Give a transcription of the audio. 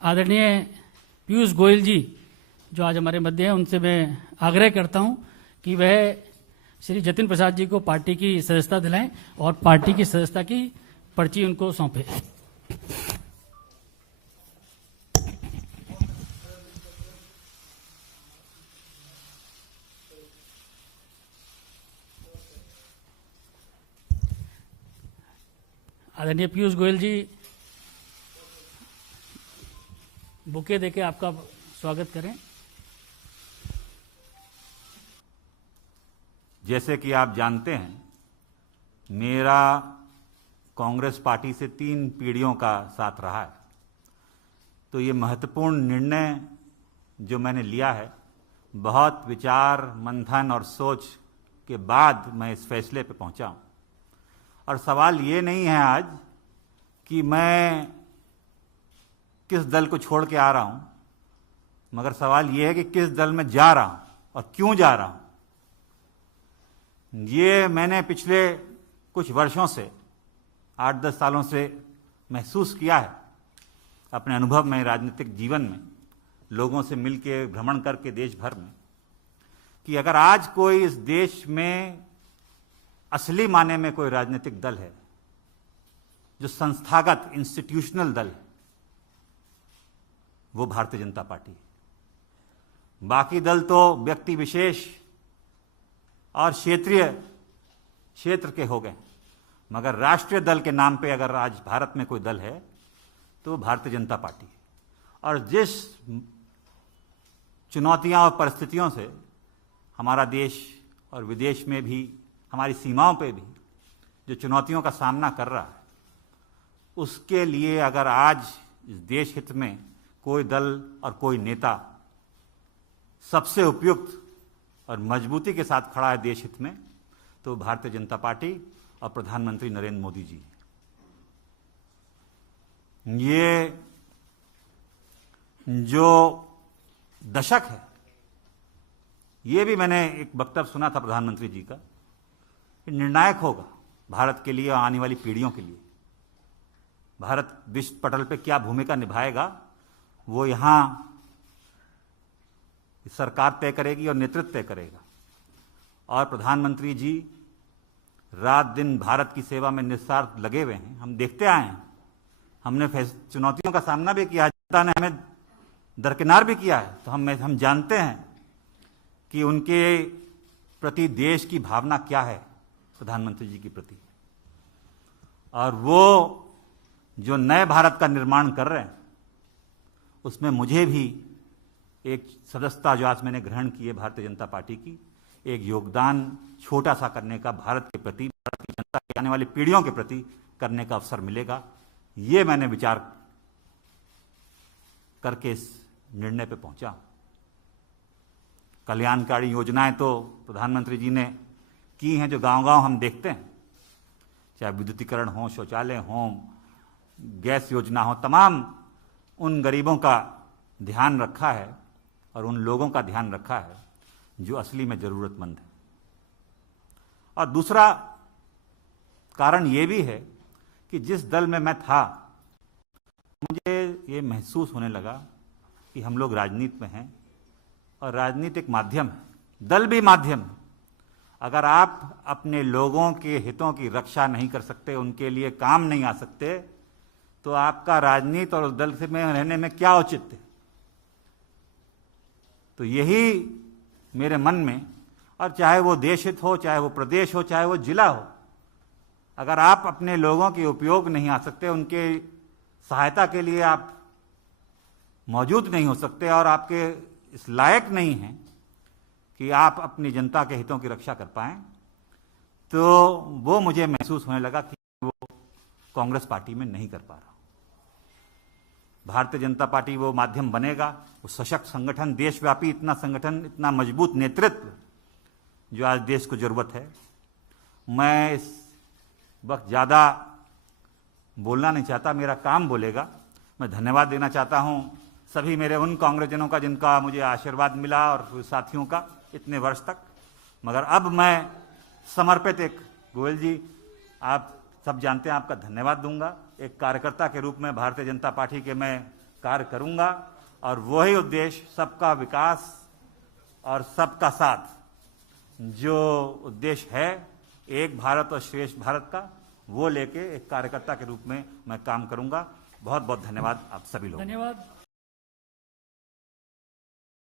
आदरणीय पीयूष गोयल जी जो आज हमारे मध्य हैं, उनसे मैं आग्रह करता हूं कि वह श्री जतिन प्रसाद जी को पार्टी की सदस्यता दिलाएं और पार्टी की सदस्यता की पर्ची उनको सौंपे। आदरणीय पीयूष गोयल जी, बुके देके आपका स्वागत करें। जैसे कि आप जानते हैं, मेरा कांग्रेस पार्टी से 3 पीढ़ियों का साथ रहा है, तो ये महत्वपूर्ण निर्णय जो मैंने लिया है, बहुत विचार मंथन और सोच के बाद मैं इस फैसले पे पहुंचा हूं। और सवाल ये नहीं है आज कि मैं किस दल को छोड़ के आ रहा हूं, मगर सवाल ये है कि किस दल में जा रहा हूं और क्यों जा रहा हूं। ये मैंने पिछले कुछ वर्षों से 8-10 सालों से महसूस किया है अपने अनुभव में, राजनीतिक जीवन में, लोगों से मिलकर भ्रमण करके देश भर में, कि अगर आज कोई इस देश में असली माने में कोई राजनीतिक दल है जो संस्थागत इंस्टीट्यूशनल दल है, वो भारतीय जनता पार्टी है। बाकी दल तो व्यक्ति विशेष और क्षेत्र के हो गए, मगर राष्ट्रीय दल के नाम पे अगर आज भारत में कोई दल है तो भारतीय जनता पार्टी है। और जिस चुनौतियां और परिस्थितियों से हमारा देश और विदेश में भी, हमारी सीमाओं पे भी जो चुनौतियों का सामना कर रहा है, उसके लिए अगर आज इस देश हित में कोई दल और कोई नेता सबसे उपयुक्त और मजबूती के साथ खड़ा है देश हित में, तो भारतीय जनता पार्टी और प्रधानमंत्री नरेंद्र मोदी जी। ये जो दशक है, ये भी मैंने एक वक्तव्य सुना था प्रधानमंत्री जी का, निर्णायक होगा भारत के लिए और आने वाली पीढ़ियों के लिए। भारत विश्व पटल पे क्या भूमिका निभाएगा, वो यहां सरकार तय करेगी और नेतृत्व तय करेगा। और प्रधानमंत्री जी रात दिन भारत की सेवा में निस्वार्थ लगे हुए हैं। हम देखते आए हैं, हमने चुनौतियों का सामना भी किया, जनता ने हमें दरकिनार भी किया है, तो हम जानते हैं कि उनके प्रति देश की भावना क्या है, प्रधानमंत्री जी के प्रति। और वो जो नए भारत का निर्माण कर रहे हैं, उसमें मुझे भी एक सदस्यता जो आज मैंने ग्रहण की है भारतीय जनता पार्टी की, एक योगदान छोटा सा करने का भारत के प्रति, भारत की जनता के आने वाली पीढ़ियों के प्रति करने का अवसर मिलेगा। ये मैंने विचार करके इस निर्णय पे पहुंचा। कल्याणकारी योजनाएं तो प्रधानमंत्री जी ने की हैं, जो गांव-गांव हम देखते हैं, चाहे विद्युतीकरण हो, शौचालय हो, गैस योजना हो, तमाम उन गरीबों का ध्यान रखा है और उन लोगों का ध्यान रखा है जो असली में जरूरतमंद है। और दूसरा कारण यह भी है कि जिस दल में मैं था, मुझे ये महसूस होने लगा कि हम लोग राजनीति में हैं और राजनीति एक माध्यम है, दल भी माध्यम है। अगर आप अपने लोगों के हितों की रक्षा नहीं कर सकते, उनके लिए काम नहीं आ सकते, तो आपका राजनीति और उस दल से में रहने में क्या औचित्य। तो यही मेरे मन में, और चाहे वो देश हित हो, चाहे वो प्रदेश हो, चाहे वो जिला हो, अगर आप अपने लोगों के उपयोग नहीं आ सकते, उनके सहायता के लिए आप मौजूद नहीं हो सकते और आपके इस लायक नहीं हैं कि आप अपनी जनता के हितों की रक्षा कर पाएं, तो वो मुझे महसूस होने लगा कि वो कांग्रेस पार्टी में नहीं कर पा रहा। भारतीय जनता पार्टी वो माध्यम बनेगा, वो सशक्त संगठन, देशव्यापी इतना संगठन, इतना मजबूत नेतृत्व जो आज देश को जरूरत है। मैं इस वक्त ज़्यादा बोलना नहीं चाहता, मेरा काम बोलेगा। मैं धन्यवाद देना चाहता हूं सभी मेरे उन कांग्रेसजनों का जिनका मुझे आशीर्वाद मिला और साथियों का इतने वर्ष तक। मगर अब मैं समर्पित एक, गोयल जी आप सब जानते हैं, आपका धन्यवाद दूंगा। एक कार्यकर्ता के रूप में भारतीय जनता पार्टी के मैं कार्य करूंगा और वही उद्देश्य सबका विकास और सबका साथ जो उद्देश्य है एक भारत और श्रेष्ठ भारत का, वो लेके एक कार्यकर्ता के रूप में मैं काम करूंगा। बहुत बहुत धन्यवाद आप सभी लोगों को। धन्यवाद।